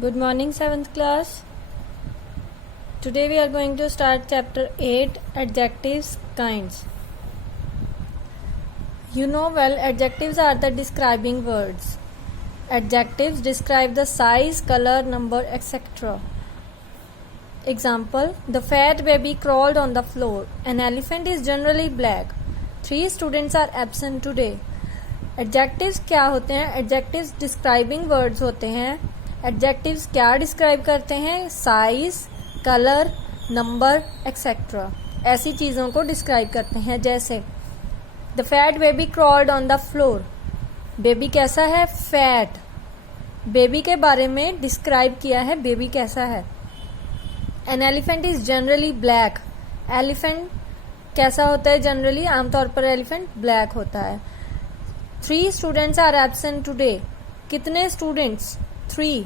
Good morning, 7th class. Today we are going to start chapter 8, Adjectives, Kinds. You know well, adjectives are the describing words. Adjectives describe the size, color, number, etc. Example: the fat baby crawled on the floor. An elephant is generally black. 3 students are absent today. Adjectives क्या होते हैं? Adjectives describing words होते हैं. Adjectives क्या describe करते हैं? Size, colour, number etcetera, ऐसी चीज़ों को डिस्क्राइब करते हैं. जैसे the fat baby crawled on the floor. Baby कैसा है? फैट. बेबी के बारे में डिस्क्राइब किया है, बेबी कैसा है. An elephant is generally black. Elephant कैसा होता है? जनरली, आमतौर पर एलिफेंट ब्लैक होता है. 3 students are absent today. कितने students? 3.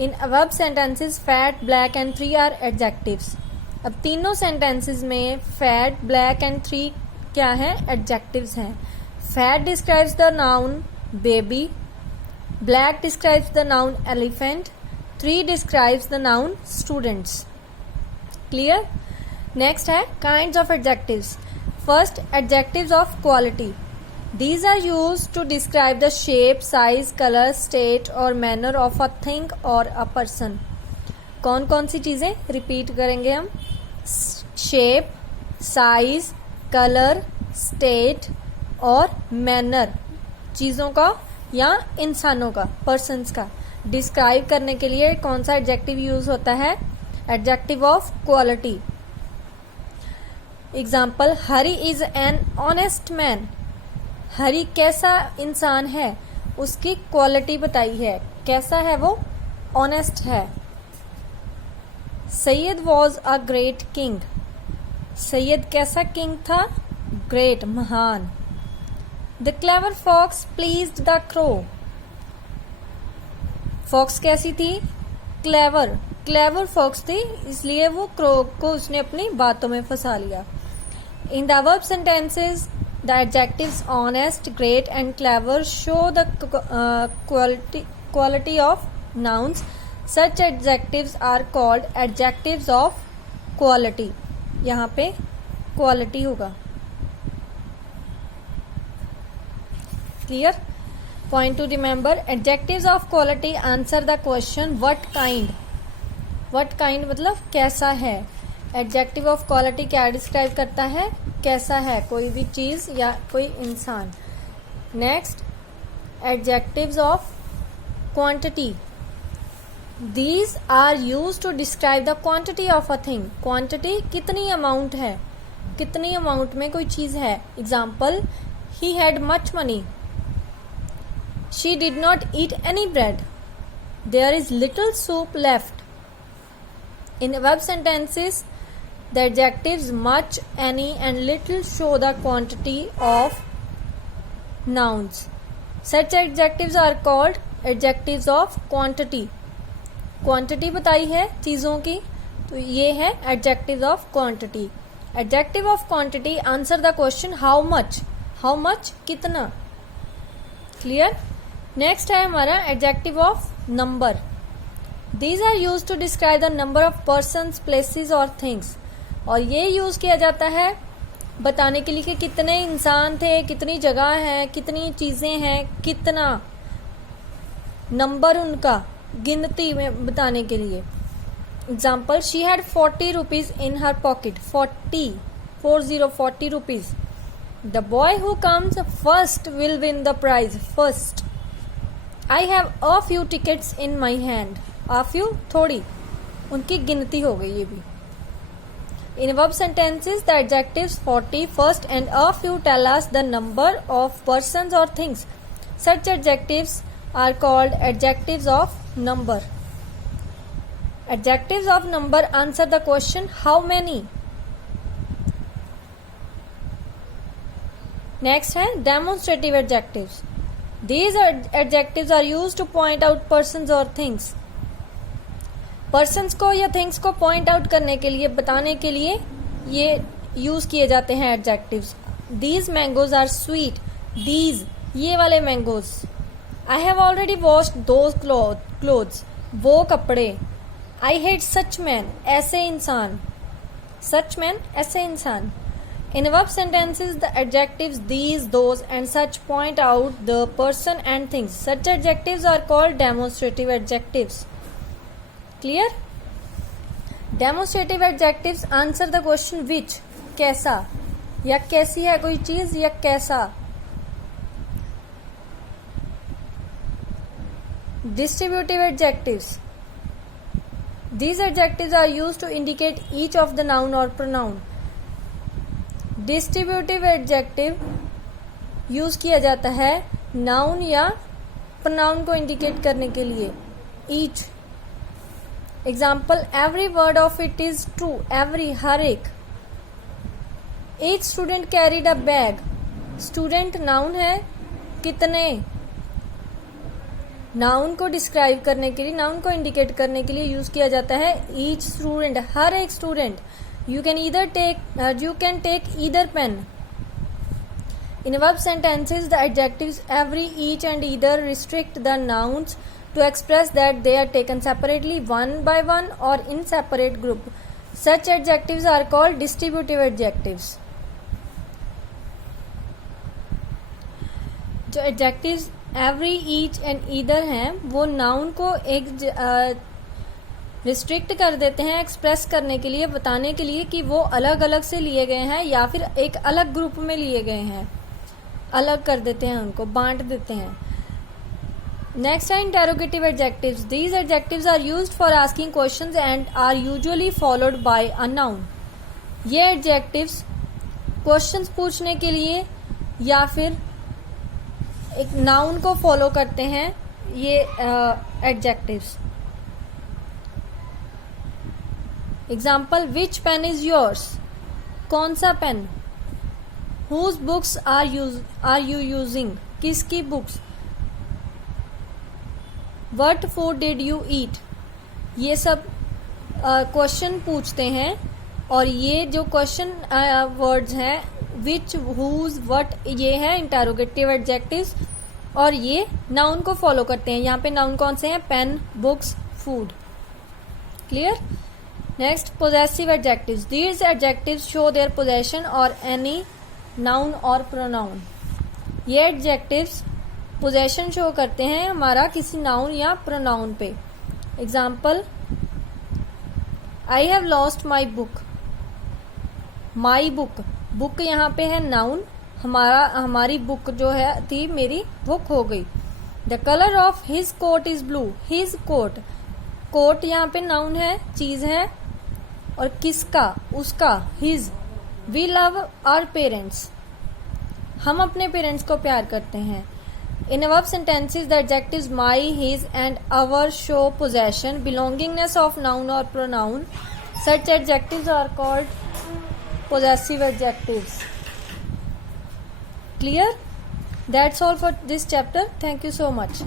In above sentences fat, black and 3 are adjectives. अब तीनों sentences में fat, black and 3 क्या है? adjectives हैं. Fat describes the noun baby, black describes the noun elephant, 3 describes the noun students. Clear? Next है kinds of adjectives. First, adjectives of quality. These are used to describe the shape, size, color, state or manner of a thing or a person. कौन कौन सी चीज़ें repeat करेंगे हम? Shape, size, colour, state और manner, चीज़ों का या इंसानों का, पर्सन्स का डिस्क्राइब करने के लिए कौन सा एडजेक्टिव यूज होता है? Adjective of quality. Example: Hari is an honest man. Hari कैसा इंसान है? उसकी क्वालिटी बताई है, कैसा है वो? ऑनेस्ट है. Syed was a great king. Syed कैसा किंग था? ग्रेट, महान. The clever fox pleased the crow. Fox कैसी थी? क्लेवर. क्लेवर फॉक्स थी, इसलिए वो क्रो को उसने अपनी बातों में फंसा लिया. In the above sentences the adjectives honest, great and clever show the quality of nouns. Such adjectives are called adjectives of quality. यहाँ पे quality होगा. Clear? Point to remember: adjectives of quality answer the question what kind. What kind मतलब कैसा है. Adjective of quality क्या describe करता है? कैसा है कोई भी चीज़ या कोई इंसान. Next, adjectives of quantity. These are use to describe the quantity of a thing. Quantity कितनी अमाउंट है, कितनी अमाउंट में कोई चीज़ है. Example: he had much money. She did not eat any bread. There is little soup left. In above sentences, the adjectives much, any and little show the quantity of nouns. Such adjectives are called adjectives of quantity. Quantity बताई है चीज़ों की, तो ये है adjectives of quantity. Adjective of quantity answer the question how much. How much कितना. Clear? Next है हमारा adjective of number. These are used to describe the number of persons, places or things. और ये यूज़ किया जाता है बताने के लिए कि कितने इंसान थे, कितनी जगह है, कितनी चीज़ें हैं, कितना नंबर उनका, गिनती में बताने के लिए. Example: she had 40 rupees in her pocket. 40 rupees. The boy who comes first will win the prize. First. I have a few tickets in my hand. A few थोड़ी, उनकी गिनती हो गई ये भी. In above sentences, the adjectives 40, first and a few tell us the number of persons or things. Such adjectives are called adjectives of number. Adjectives of number answer the question how many. Next है demonstrative adjectives. These adjectives are used to point out persons or things. Persons को या things को point out करने के लिए, बताने के लिए ये यूज किए जाते हैं adjectives. These mangoes are sweet. These, ये वाले mangoes. I have already washed those clothes. वो कपड़े। आई हेट सच मैन, ऐसे इंसान। सच मैन, ऐसे इंसान। In verb sentences, the adjectives these, those, and such point out the person and things. Such adjectives are called demonstrative adjectives. Clear? Demonstrative adjectives answer the question which, कैसा, या कैसी है कोई चीज, या कैसा. Distributive adjectives. These adjectives are used to indicate each of the noun or pronoun. Distributive adjective use किया जाता है नाउन या प्रोनाउन को इंडिकेट करने के लिए. Each. Example, every word of it is true. Every, हर एक. Each student carried a bag. Student noun है. कितने, नाउन को डिस्क्राइब करने के लिए, नाउन को इंडिकेट करने के लिए यूज किया जाता है ईच स्टूडेंट, हर एक student. You can take either pen. In verb sentences, the adjectives every, each, and either restrict the nouns to express that they are taken separately, one by one, or in separate group. Such adjectives are called distributive adjectives. जो adjectives every, each, and either हैं, वो noun को एक restrict कर देते हैं express करने के लिए, बताने के लिए कि वो अलग अलग से लिए गए हैं या फिर एक अलग ग्रुप में लिए गए हैं. अलग कर देते हैं, उनको बांट देते हैं. नेक्स्ट है interrogative adjectives. These adjectives are used for asking questions and are usually followed by a noun. ये एडजेक्टिव्स क्वेश्चंस पूछने के लिए या फिर एक नाउन को फॉलो करते हैं. ये adjectives. Example, which pen is yours. कौन सा pen. Whose books are you using. किसकी books. What food did you eat. ये सब क्वेश्चन पूछते हैं और ये जो क्वेश्चन वर्ड्स हैं विच, हुज, वट, ये है इंटेरोगेटिव एडजेक्टिव्स और ये नाउन को फॉलो करते हैं. यहाँ पे नाउन कौन से हैं, pen, books, food. Clear. Next, possessive adjectives. These adjectives show their possession or any noun or pronoun. ये adjectives possession show करते हैं हमारा किसी noun या pronoun पे. Example, I have lost my book. My book. book यहाँ पे है noun. हमारी book जो है थी मेरी, वो खो गई. The color of his coat is blue. His coat. coat यहाँ पे noun है, चीज है. और किसका, उसका, his. We love our parents. हम अपने पेरेंट्स को प्यार करते हैं. In verb sentences the adjectives my, his and our show possession, belongingness of noun और pronoun. Such adjectives are called possessive adjectives. Clear. That's all for this chapter. Thank you so much.